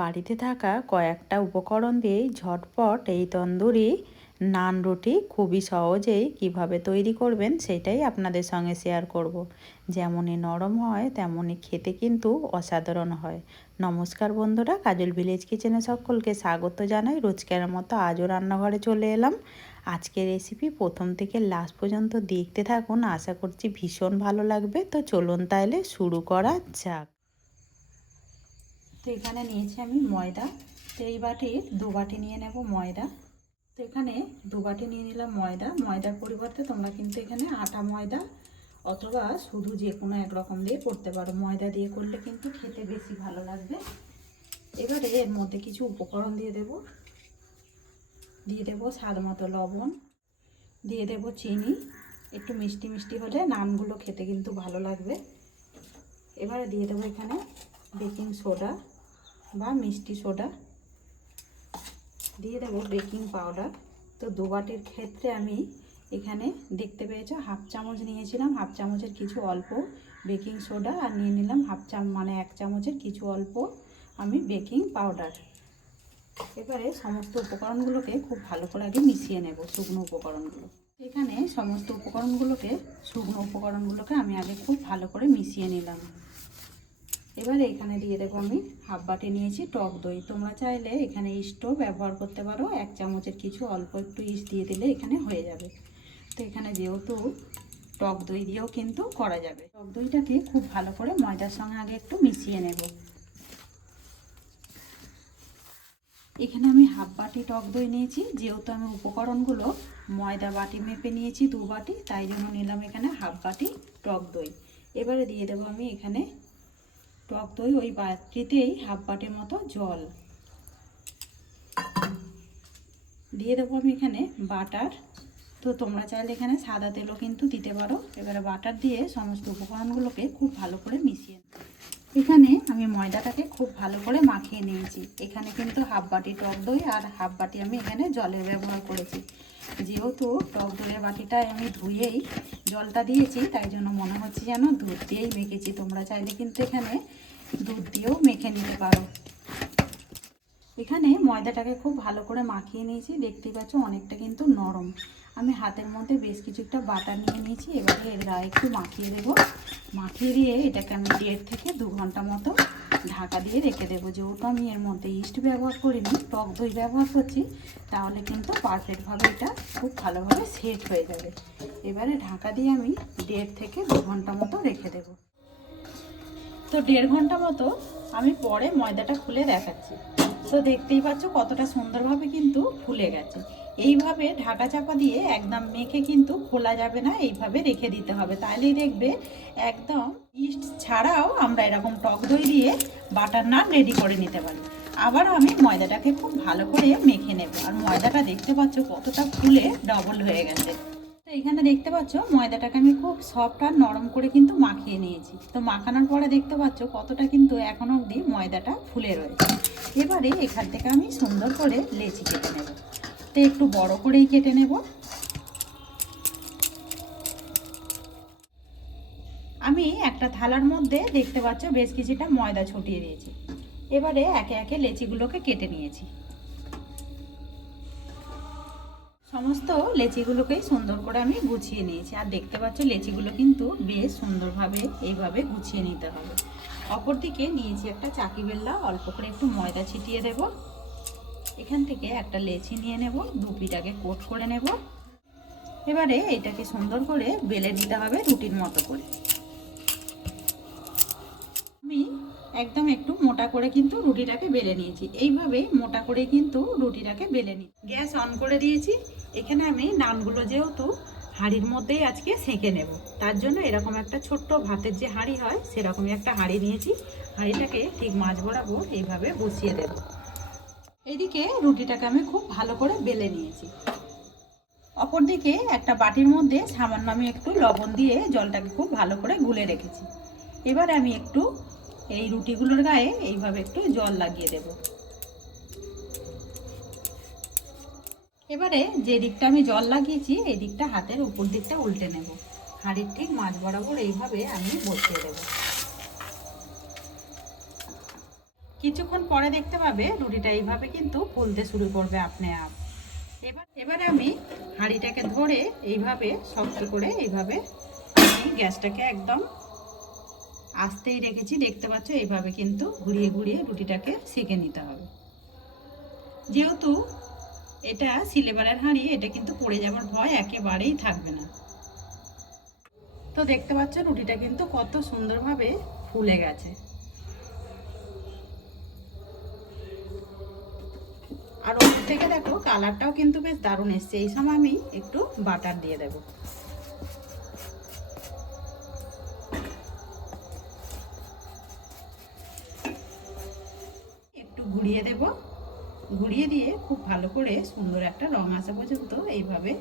বাড়িতে থাকা কয়েকটা উপকরণ দিয়েই ঝটপট এই তন্দুরি নান রুটি খুবই সহজেই কিভাবে তৈরি করবেন সেটাই আপনাদের সঙ্গে শেয়ার করব। যেমনই নরম হয় তেমনই খেতে কিন্তু অসাধারণ হয়। নমস্কার বন্ধুরা, কাজল ভিলেজ কিচেনে সকলকে স্বাগত জানাই। রোজকার মতো আজও রান্নাঘরে চলে এলাম। আজকের রেসিপি প্রথম থেকে লাস্ট পর্যন্ত দেখতে থাকুন, আশা করছি ভীষণ ভালো লাগবে। তো চলুন তাহলে শুরু করা যাক। তো এখানে নিয়েছি আমি ময়দা। তো এই বাটির 2 বাটি নিয়ে নেব ময়দা। তো এখানে 2 বাটি নিয়ে নিলাম ময়দা। ময়দার পরিবর্তে তোমরা কিন্তু এখানে আটা ময়দা অথবা শুধু যে কোনো এক রকম দিয়ে করতে পারো। ময়দা দিয়ে করলে কিন্তু খেতে বেশি ভালো লাগবে। এবারে এর মধ্যে কিছু উপকরণ দিয়ে দেব স্বাদ মতো লবণ, দিয়ে দেব চিনি। একটু মিষ্টি মিষ্টি হলে নানগুলো খেতে কিন্তু ভালো লাগবে। এবারে দিয়ে দেবো এখানে বেকিং সোডা বা মিষ্টি সোডা, দিয়ে দেবো বেকিং পাউডার। তো 2 বাটির ক্ষেত্রে আমি এখানে দেখতে পেয়েছো 1/2 চামচ নিয়েছিলাম। 1/2 চামচের কিছু অল্প বেকিং সোডা আর নিয়ে নিলাম 1 চামচের কিছু অল্প আমি বেকিং পাউডার। এবারে সমস্ত উপকরণগুলোকে খুব ভালো করে আগে মিশিয়ে নেব। শুকনো উপকরণগুলো এখানে সমস্ত শুকনো উপকরণগুলোকে আমি আগে খুব ভালো করে মিশিয়ে নিলাম। এবারে এখানে দিয়ে দেবো আমি 1/2 বাটি নিয়েছি টক দই। তোমরা চাইলে এখানে ইস্টও ব্যবহার করতে পারো। 1 চামচের কিছু অল্প একটু ইস্ট দিয়ে দিলে এখানে হয়ে যাবে। তো এখানে যেহেতু টক দই দিয়েও কিন্তু করা যাবে। টক দইটাকে খুব ভালো করে ময়দার সঙ্গে আগে একটু মিশিয়ে নেব। এখানে আমি 1/2 বাটি টক দই নিয়েছি। যেহেতু আমি উপকরণগুলো ময়দা বাটি মেপে নিয়েছি 2 বাটি, তাই জন্য নিলাম এখানে 1/2 বাটি টক দই। এবারে দিয়ে দেবো আমি এখানে টক দই ওই বাটিতেই 1/2 বাটির মতো জল দিয়ে দেবো আমি এখানে বাটার। তো তোমরা চাইলে এখানে সাদা তেলও কিন্তু দিতে পারো। এবারে বাটার দিয়ে সমস্ত উপকরণগুলোকে খুব ভালো করে মিশিয়ে এখানে আমি ময়দাটাকে খুব ভালো করে মাখিয়ে নিয়েছি। এখানে কিন্তু 1/2 বাটি টক দই আর 1/2 বাটি আমি এখানে জলের ব্যবহার করেছি। যেহেতু টক দইয়ের বাটিটায় আমি ধুয়েই জলটা দিয়েছি, তাই জন্য মনে হচ্ছে যেন দুধ দিয়েই মেখেছি। তোমরা চাইলে কিন্তু এখানে দুধ দিয়েও মেখে নিতে পারো। এখানে ময়দাটাকে খুব ভালো করে মাখিয়ে নিয়েছি। দেখতেই পাচ্ছ অনেকটা কিন্তু নরম। আমি হাতের মধ্যে বেশ কিছুটা বাটার নিয়ে নিয়েছি। এবারে এর গায়ে একটু মাখিয়ে দেবো। মাখিয়ে দিয়ে এটাকে আমি 1.5 থেকে 2 ঘন্টা মতো ঢাকা দিয়ে রেখে দেবো। যেহেতু আমি এর মধ্যে ইস্ট ব্যবহার করিনি, টক দই ব্যবহার করছি, তাহলে কিন্তু পারফেক্টভাবে এটা খুব ভালোভাবে সেট হয়ে যাবে। এবারে ঢাকা দিয়ে আমি 1.5 থেকে 2 ঘন্টা মতো রেখে দেবো। তো 1.5 ঘন্টা মতো আমি পরে ময়দাটা খুলে দেখাচ্ছি। তো দেখতেই পাচ্ছ কতটা সুন্দরভাবে কিন্তু ফুলে গেছে। এইভাবে ঢাকা চাপা দিয়ে একদম মেখে কিন্তু খোলা যাবে না, এইভাবে রেখে দিতে হবে। তাহলেই দেখবে একদম ইস্ট ছাড়াও আমরা এরকম টক দই দিয়ে বাটার নান রেডি করে নিতে পারি। আবার আমি ময়দাটাকে খুব ভালো করে মেখে নেব। আর ময়দাটা দেখতে পাচ্ছ কতটা ফুলে ডবল হয়ে গেছে। তো এখানে দেখতে পাচ্ছ ময়দাটাকে আমি খুব সফট আর নরম করে কিন্তু মাখিয়ে নিয়েছি। তো মাখানোর পরে দেখতে পাচ্ছ কতটা কিন্তু এখনো অবধি ময়দাটা ফুলে রয়েছে। এবারে এখান থেকে আমি সুন্দর করে লেচি কেটে নেব। তো একটু বড় করেই কেটে নেব। আমি একটা থালার মধ্যে দেখতে পাচ্ছ বেশ কিছুটা ময়দা ছড়িয়ে দিয়েছি। এবারে একে একে লেচিগুলোকে কেটে নিয়েছি। সমস্ত লেচিগুলোকেই সুন্দর করে আমি গুছিয়ে নিয়েছি। আর দেখতে পাচ্ছ লেচিগুলো কিন্তু বেশ সুন্দরভাবে এইভাবে গুছিয়ে নিতে হবে। অপরদিকে নিয়েছি একটা চাকি বেল্লা, অল্প করে একটু ময়দা ছিটিয়ে দেব। এখান থেকে একটা লেচি নিয়ে নেব, দু পিঠটাকে কোট করে নেব। এবারে এটাকে সুন্দর করে বেলে দিতে হবে রুটির মতো করে। আমি একদম একটু মোটা করে কিন্তু রুটিটাকে বেলে নিয়েছি। এইভাবে মোটা করে কিন্তু রুটিটাকে বেলে নিই। গ্যাস অন করে দিয়েছি। এখানে আমি নানগুলো যেহেতু হাঁড়ির মধ্যেই আজকে সেঁকে নেব, তার জন্য এরকম একটা ছোট্ট ভাতের যে হাঁড়ি হয় সেরকমই একটা হাঁড়ি নিয়েছি। হাঁড়িটাকে ঠিক মাঝ বরাবর এইভাবে বসিয়ে দেব। এইদিকে রুটিটাকে আমি খুব ভালো করে বেলে নিয়েছি। অপরদিকে একটা বাটির মধ্যে সামান্য আমি একটু লবণ দিয়ে জলটাকে খুব ভালো করে গুলে রেখেছি। এবার আমি একটু এই রুটিগুলোর গায়ে এইভাবে একটু জল লাগিয়ে দেব। এবারে যে দিকটা আমি জল লাগিয়েছি এই দিকটা হাতের উপর দিকটা উল্টে নেব। হাঁড়ির ঠিক মাঝ বরাবর এইভাবে আমি বসিয়ে দেব। কিছুক্ষণ পরে দেখতে পাবে রুটিটা এইভাবে কিন্তু ফুলতে শুরু করবে আপনি আপ। এবারে আমি হাঁড়িটাকে ধরে এইভাবে শক্ত করে এইভাবে আমি গ্যাসটাকে একদম আস্তেই রেখেছি, দেখতে পাচ্ছ এইভাবে কিন্তু ঘুরিয়ে ঘুরিয়ে রুটিটাকে সেঁকে নিতে হবে। যেহেতু এটা সিলেবারের হাঁড়ি, এটা কিন্তু পড়ে যাওয়ার ভয় একেবারেই থাকবে না। তো দেখতে পাচ্ছ রুটিটা কিন্তু কত সুন্দরভাবে ফুলে গেছে। আর ওপর থেকে দেখো কালারটাও কিন্তু বেশ দারুণ এসছে। এই সময় আমি একটু বাটার দিয়ে দেব। একটু ঘুরিয়ে দেব, ঘুরিয়ে দিয়ে খুব ভালো করে সুন্দর একটা রং আসা পর্যন্ত এইভাবে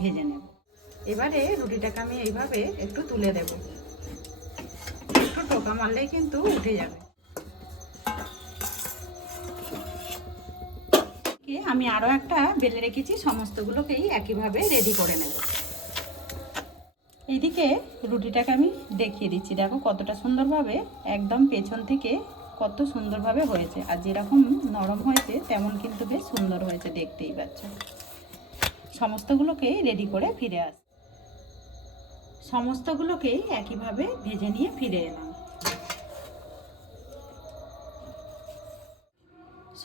ভেজে নেব। এবারে রুটিটাকে আমি এইভাবে একটু তুলে দেব, একটু টোকা মারলেই কিন্তু উঠে যাবে। আমি আরও একটা বেলে রেখেছি, সমস্তগুলোকেই একইভাবে রেডি করে নেব। এইদিকে রুটিটাকে আমি দেখিয়ে দিচ্ছি, দেখো কতটা সুন্দরভাবে একদম পেছন থেকে কত সুন্দরভাবে হয়েছে। আর যেরকম নরম হয়েছে তেমন কিন্তু বেশ সুন্দর হয়েছে, দেখতেই পাচ্ছ। সমস্তগুলোকেই রেডি করে ফিরে আস, সমস্তগুলোকেই একইভাবে ভেজে নিয়ে ফিরে এলাম।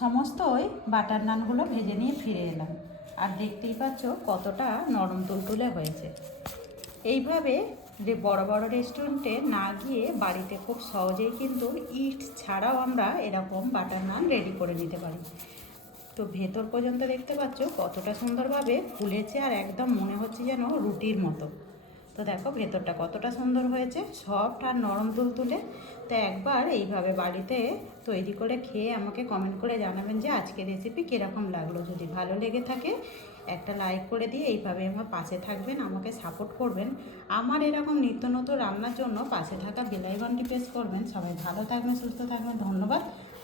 সমস্ত ওই বাটার নানগুলো ভেজে নিয়ে ফিরে এলাম, আর দেখতেই পাচ্ছ কতটা নরম তুলতুলে হয়েছে। এইভাবে যে বড় বড় রেস্টুরেন্টে না গিয়ে বাড়িতে খুব সহজেই কিন্তু ইট ছাড়াও আমরা এরকম বাটার নান রেডি করে নিতে পারি। তো ভেতর পর্যন্ত দেখতে পাচ্ছ কতটা সুন্দরভাবে ফুলেছে, আর একদম মনে হচ্ছে যেন রুটির মতো। তো দেখো ভেতরটা কতটা সুন্দর হয়েছে, সফট আর নরম তুলতুলে। তো একবার এইভাবে বাড়িতে তৈরি করে খেয়ে আমাকে কমেন্ট করে জানাবেন যে আজকের রেসিপি কীরকম লাগলো। যদি ভালো লেগে থাকে একটা লাইক করে দিয়ে এইভাবে আমার পাশে থাকবেন, আমাকে সাপোর্ট করবেন। আমার এরকম নিত্য নতুন রান্নার জন্য পাশে থাকা বেল আইকনটি প্রেস করবেন। সবাই ভালো থাকবেন, সুস্থ থাকবেন, ধন্যবাদ।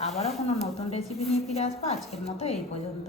আবারও কোনো নতুন রেসিপি নিয়ে ফিরে আসবো। আজকের মতো এই পর্যন্ত।